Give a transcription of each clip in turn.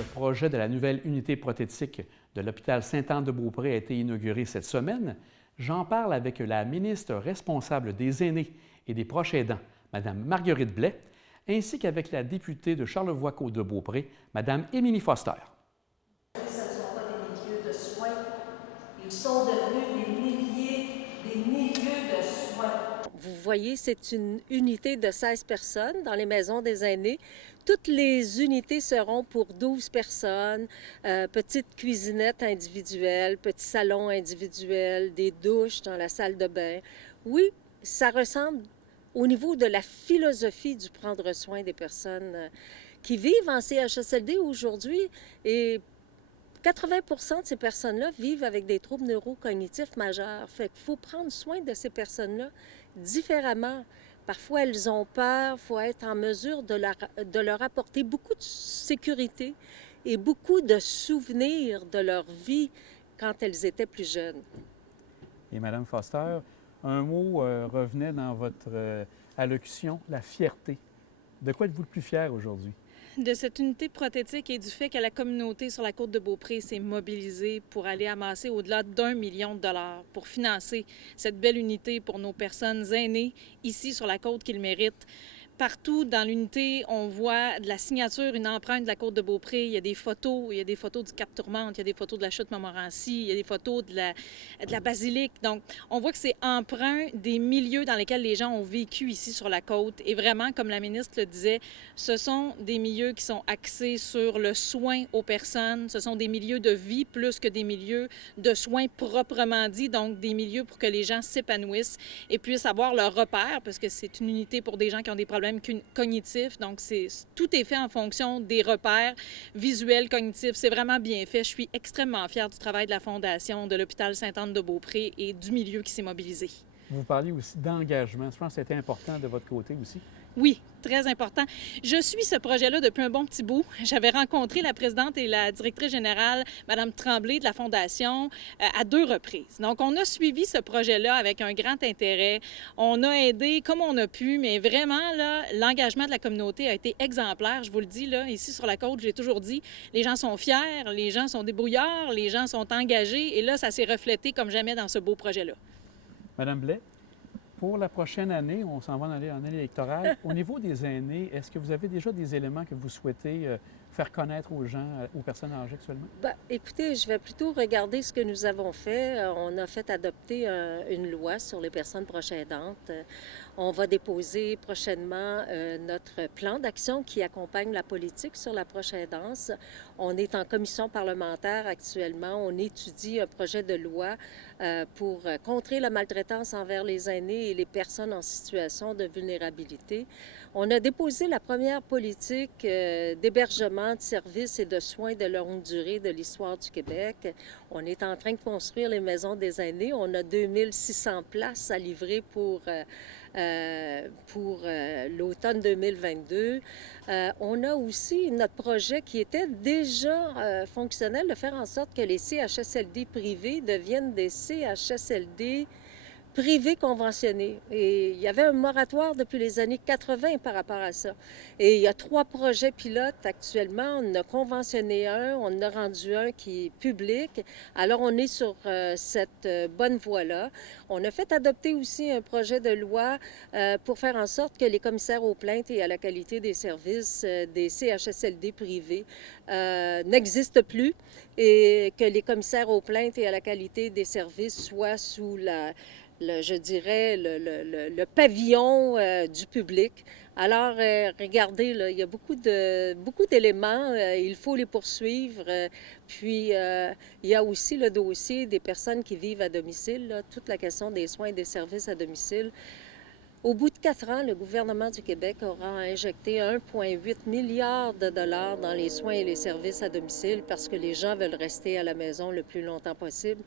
Le projet de la nouvelle unité prothétique de l'hôpital Sainte-Anne-de-Beaupré a été inauguré cette semaine. J'en parle avec la ministre responsable des aînés et des proches aidants, Mme Marguerite Blais, ainsi qu'avec la députée de Charlevoix-Côte-de-Beaupré, Mme Émilie Foster. Ce ne sont pas des milieux de soins, ils sont devenus des milieux de soins. Vous voyez, c'est une unité de 16 personnes dans les maisons des aînés. Toutes les unités seront pour 12 personnes, petite cuisinette individuelle, petit salon individuel, des douches dans la salle de bain. Oui, ça ressemble au niveau de la philosophie du prendre soin des personnes qui vivent en CHSLD aujourd'hui. Et 80% de ces personnes-là vivent avec des troubles neurocognitifs majeurs. Fait qu'il faut prendre soin de ces personnes-là différemment. Parfois, elles ont peur. Il faut être en mesure de leur apporter beaucoup de sécurité et beaucoup de souvenirs de leur vie quand elles étaient plus jeunes. Et Mme Foster, un mot revenait dans votre allocution, la fierté. De quoi êtes-vous le plus fier aujourd'hui? De cette unité prothétique et du fait que la communauté sur la Côte-de-Beaupré s'est mobilisée pour aller amasser au-delà d'1 million de dollars pour financer cette belle unité pour nos personnes aînées ici sur la côte qui le méritent. Partout dans l'unité, on voit de la signature, une empreinte de la Côte-de-Beaupré. Il y a des photos du Cap Tourmente, il y a des photos de la chute Montmorency, il y a des photos de la basilique. Donc, on voit que c'est emprunt des milieux dans lesquels les gens ont vécu ici sur la côte. Et vraiment, comme la ministre le disait, ce sont des milieux qui sont axés sur le soin aux personnes. Ce sont des milieux de vie plus que des milieux de soins proprement dit. Donc, des milieux pour que les gens s'épanouissent et puissent avoir leur repère, parce que c'est une unité pour des gens qui ont des problèmes cognitifs. Donc, tout est fait en fonction des repères visuels, cognitifs. C'est vraiment bien fait. Je suis extrêmement fière du travail de la Fondation, de l'hôpital Sainte-Anne-de-Beaupré et du milieu qui s'est mobilisé. Vous parliez aussi d'engagement. Je pense que c'était important de votre côté aussi. Oui, très important. Je suis ce projet-là depuis un bon petit bout. J'avais rencontré la présidente et la directrice générale, Mme Tremblay de la Fondation, à 2 reprises. Donc, on a suivi ce projet-là avec un grand intérêt. On a aidé comme on a pu, mais vraiment, là, l'engagement de la communauté a été exemplaire. Je vous le dis, là, ici sur la côte, j'ai toujours dit, les gens sont fiers, les gens sont débrouillards, les gens sont engagés. Et là, ça s'est reflété comme jamais dans ce beau projet-là. Madame Blais, pour la prochaine année, on s'en va en année électorale. Au niveau des aînés, est-ce que vous avez déjà des éléments que vous souhaitez faire connaître aux gens, aux personnes âgées actuellement? Bien, écoutez, je vais plutôt regarder ce que nous avons fait. On a fait adopter une loi sur les personnes proches aidantes. On va déposer prochainement notre plan d'action qui accompagne la politique sur la proche aidance. On est en commission parlementaire actuellement. On étudie un projet de loi pour contrer la maltraitance envers les aînés et les personnes en situation de vulnérabilité. On a déposé la première politique d'hébergement, de services et de soins de longue durée de l'histoire du Québec. On est en train de construire les maisons des aînés. On a 2600 places à livrer pour l'automne 2022. On a aussi notre projet qui était déjà fonctionnel de faire en sorte que les CHSLD privés deviennent des CHSLD privés conventionnés. Et il y avait un moratoire depuis les années 80 par rapport à ça. Et il y a 3 projets pilotes actuellement. On en a conventionné un, on en a rendu un qui est public. Alors, on est sur cette bonne voie-là. On a fait adopter aussi un projet de loi pour faire en sorte que les commissaires aux plaintes et à la qualité des services des CHSLD privés n'existent plus et que les commissaires aux plaintes et à la qualité des services soient sous je dirais, le pavillon du public. Alors, regardez, là, il y a beaucoup d'éléments. Il faut les poursuivre. Puis, il y a aussi le dossier des personnes qui vivent à domicile, là, toute la question des soins et des services à domicile. Au bout de 4 ans, le gouvernement du Québec aura injecté 1,8 milliard de dollars dans les soins et les services à domicile parce que les gens veulent rester à la maison le plus longtemps possible.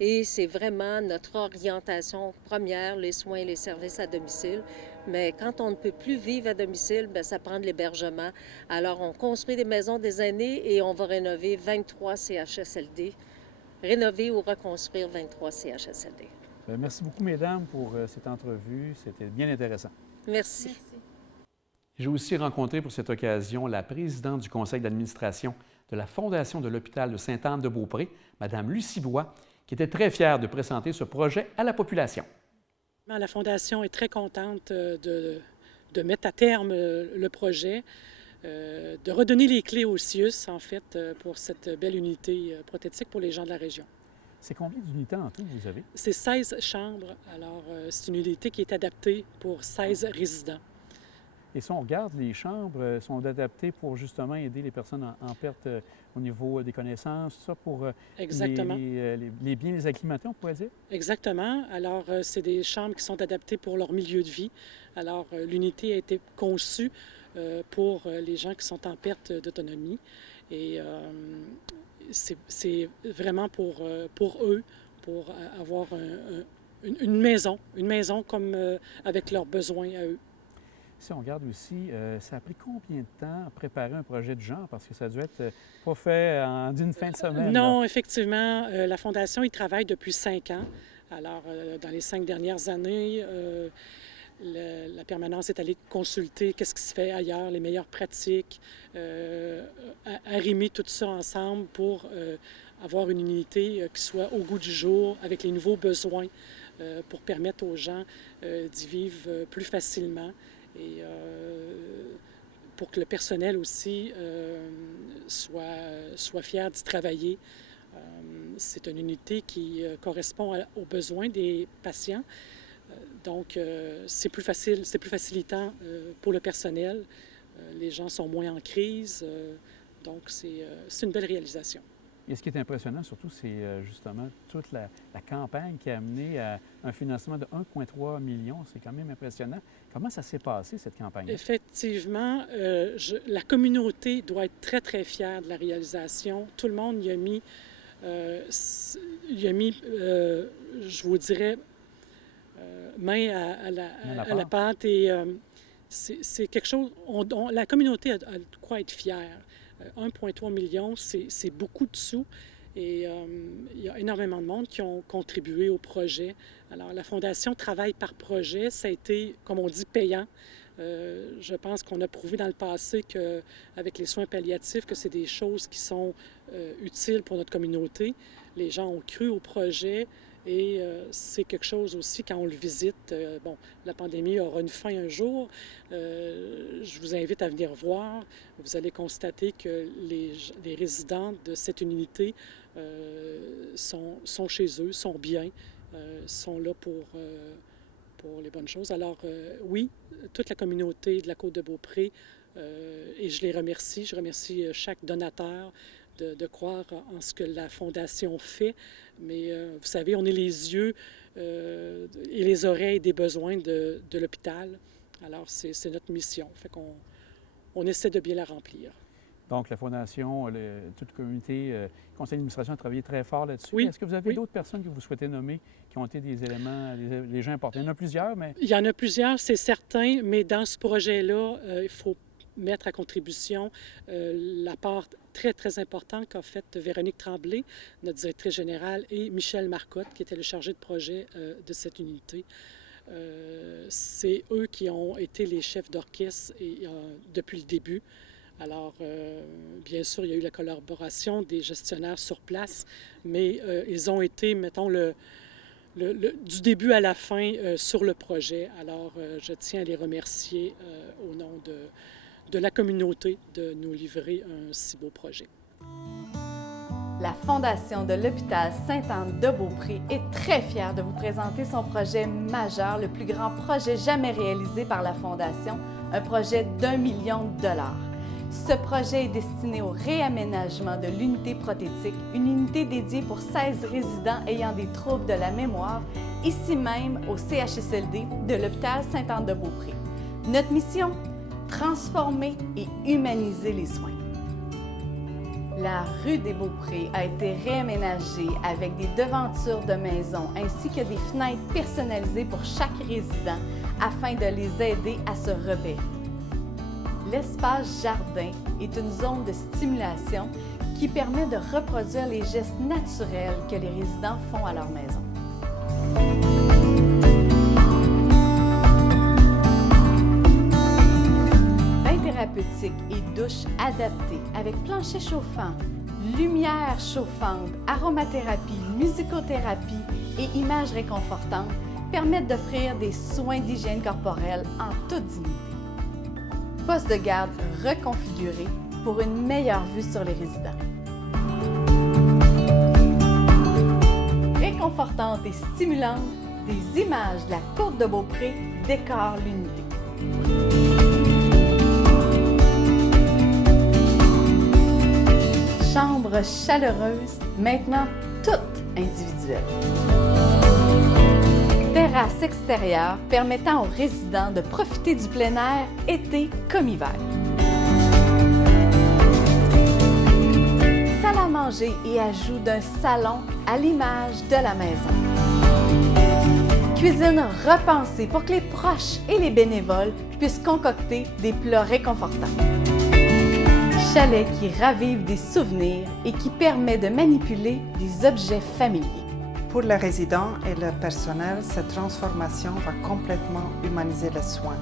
Et c'est vraiment notre orientation première, les soins et les services à domicile. Mais quand on ne peut plus vivre à domicile, bien, ça prend de l'hébergement. Alors, on construit des maisons des aînés et on va rénover 23 CHSLD. Rénover ou reconstruire 23 CHSLD. Merci beaucoup, mesdames, pour cette entrevue. C'était bien intéressant. Merci. Merci. J'ai aussi rencontré pour cette occasion la présidente du conseil d'administration de la Fondation de l'hôpital de Sainte-Anne-de-Beaupré, Mme Lucie Bois, qui était très fière de présenter ce projet à la population. La Fondation est très contente de mettre à terme le projet, de redonner les clés au CIUS, en fait, pour cette belle unité prothétique pour les gens de la région. C'est combien d'unités en tout vous avez? C'est 16 chambres. Alors, c'est une unité qui est adaptée pour 16 résidents. Et si on regarde, les chambres sont adaptées pour justement aider les personnes en perte au niveau des connaissances, tout ça, pour Exactement. les bien les acclimater, on pourrait dire? Exactement. Alors, c'est des chambres qui sont adaptées pour leur milieu de vie. Alors, l'unité a été conçue pour les gens qui sont en perte d'autonomie. Et c'est vraiment pour eux, pour avoir une maison comme avec leurs besoins à eux. Si on regarde aussi, ça a pris combien de temps à préparer un projet de genre? Parce que ça a dû être pas fait en d'une fin de semaine. Non, là. effectivement, la Fondation y travaille depuis 5 ans. Alors, dans les 5 dernières années, la permanence est allée consulter qu'est-ce qui se fait ailleurs, les meilleures pratiques, arrimer tout ça ensemble pour avoir une unité qui soit au goût du jour, avec les nouveaux besoins, pour permettre aux gens d'y vivre plus facilement. Et pour que le personnel aussi soit fier d'y travailler. C'est une unité qui correspond aux besoins des patients. Donc, c'est plus facilitant pour le personnel. Les gens sont moins en crise. Donc, c'est une belle réalisation. Et ce qui est impressionnant, surtout, c'est justement toute la campagne qui a amené à un financement de 1,3 million. C'est quand même impressionnant. Comment ça s'est passé, cette campagne? Effectivement, la communauté doit être très, très fière de la réalisation. Tout le monde y a mis, je vous dirais, main à la pâte. Et c'est quelque chose... la communauté a de quoi être fière. 1,3 million, c'est beaucoup de sous et il y a énormément de monde qui ont contribué au projet. Alors, la Fondation travaille par projet. Ça a été, comme on dit, payant. Je pense qu'on a prouvé dans le passé qu'avec les soins palliatifs, que c'est des choses qui sont utiles pour notre communauté. Les gens ont cru au projet. Et c'est quelque chose aussi, quand on le visite, bon, la pandémie aura une fin un jour. Je vous invite à venir voir. Vous allez constater que les résidents de cette unité sont chez eux, sont bien, sont là pour les bonnes choses. Alors oui, toute la communauté de la Côte-de-Beaupré, et je les remercie. Je remercie chaque donateur de croire en ce que la Fondation fait. Mais vous savez, on est les yeux et les oreilles des besoins de l'hôpital. Alors, c'est notre mission. Fait qu'on essaie de bien la remplir. Donc, la Fondation, toute la communauté, le conseil d'administration a travaillé très fort là-dessus. Oui. Est-ce que vous avez d'autres personnes que vous souhaitez nommer qui ont été des éléments, des gens importants? Il y en a plusieurs, mais... Il y en a plusieurs, c'est certain, mais dans ce projet-là, il faut mettre à contribution la part très, très importante qu'a faite Véronique Tremblay, notre directrice générale, et Michel Marcotte, qui était le chargé de projet de cette unité. C'est eux qui ont été les chefs d'orchestre depuis le début. Alors, bien sûr, il y a eu la collaboration des gestionnaires sur place, mais ils ont été, mettons, du début à la fin sur le projet. Alors, je tiens à les remercier au nom de la communauté de nous livrer un si beau projet. La Fondation de l'hôpital Sainte-Anne-de-Beaupré est très fière de vous présenter son projet majeur, le plus grand projet jamais réalisé par la Fondation, un projet d'1 million de dollars. Ce projet est destiné au réaménagement de l'unité prothétique, une unité dédiée pour 16 résidents ayant des troubles de la mémoire, ici même au CHSLD de l'hôpital Sainte-Anne-de-Beaupré. Notre mission? Transformer et humaniser les soins. La rue des Beaupré a été réaménagée avec des devantures de maison ainsi que des fenêtres personnalisées pour chaque résident afin de les aider à se repérer. L'espace jardin est une zone de stimulation qui permet de reproduire les gestes naturels que les résidents font à leur maison. thérapeutique et douche adaptée avec plancher chauffant, lumière chauffante, aromathérapie, musicothérapie et images réconfortantes permettent d'offrir des soins d'hygiène corporelle en toute dignité. Poste de garde reconfiguré pour une meilleure vue sur les résidents. Réconfortante et stimulante, des images de la Côte de Beaupré décorent l'unité. Chambre chaleureuse, maintenant toute individuelle. Terrasse extérieure permettant aux résidents de profiter du plein air été comme hiver. Salle à manger et ajout d'un salon à l'image de la maison. Cuisine repensée pour que les proches et les bénévoles puissent concocter des plats réconfortants. Chalet qui ravive des souvenirs et qui permet de manipuler des objets familiers. Pour les résidents et le personnel, cette transformation va complètement humaniser les soins.